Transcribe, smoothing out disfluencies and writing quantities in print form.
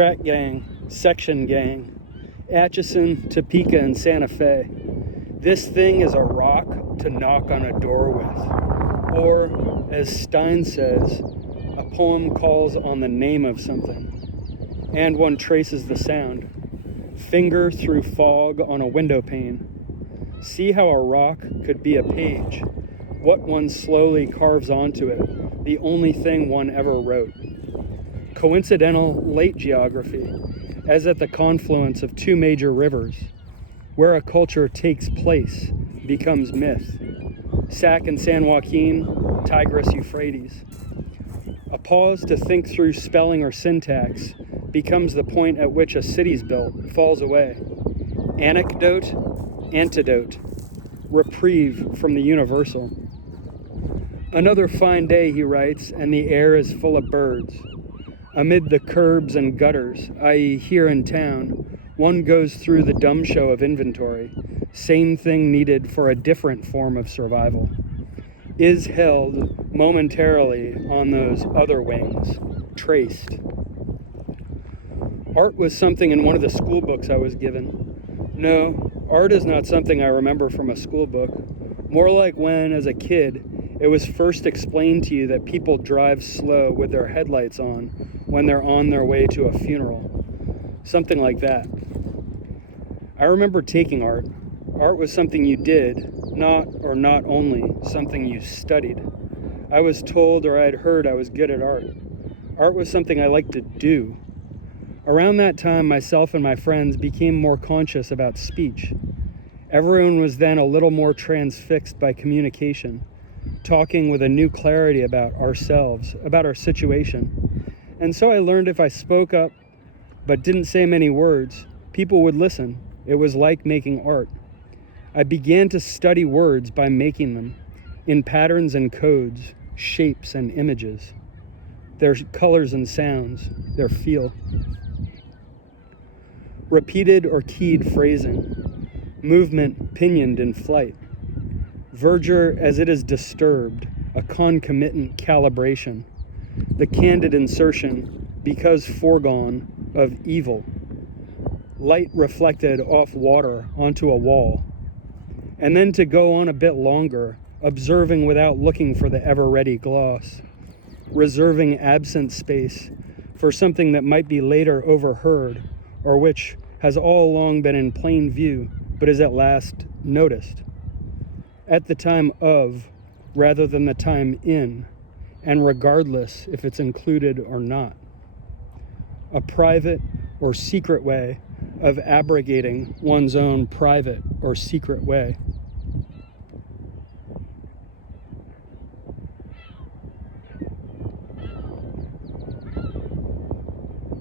track gang, section gang, Atchison, Topeka, and Santa Fe. This thing is a rock to knock on a door with. Or, as Stein says, a poem calls on the name of something, and one traces the sound. Finger through fog on a window pane. See how a rock could be a page, what one slowly carves onto it, the only thing one ever wrote. Coincidental late geography, as at the confluence of two major rivers, where a culture takes place, becomes myth. Sac and San Joaquin, Tigris, Euphrates. A pause to think through spelling or syntax becomes the point at which a city's built, falls away. Anecdote, antidote, reprieve from the universal. Another fine day, he writes, and the air is full of birds. Amid the curbs and gutters, i.e. here in town, one goes through the dumb show of inventory, same thing needed for a different form of survival, is held momentarily on those other wings, traced. Art was something in one of the school books I was given. No, art is not something I remember from a school book, more like when, as a kid, it was first explained to you that people drive slow with their headlights on when they're on their way to a funeral. Something like that. I remember taking art. Art was something you did, not only something you studied. I was told or I'd heard I was good at art. Art was something I liked to do. Around that time, myself and my friends became more conscious about speech. Everyone was then a little more transfixed by communication, talking with a new clarity about ourselves, about our situation. And so I learned if I spoke up but didn't say many words, people would listen. It was like making art. I began to study words by making them, in patterns and codes, shapes and images, their colors and sounds, their feel. Repeated or keyed phrasing, movement pinioned in flight, verdure as it is disturbed, a concomitant calibration, the candid insertion, because foregone, of evil, light reflected off water onto a wall, and then to go on a bit longer, observing without looking for the ever-ready gloss, reserving absent space for something that might be later overheard, or which has all along been in plain view, but is at last noticed. At the time of, rather than the time in, and regardless if it's included or not. A private or secret way of abrogating one's own private or secret way.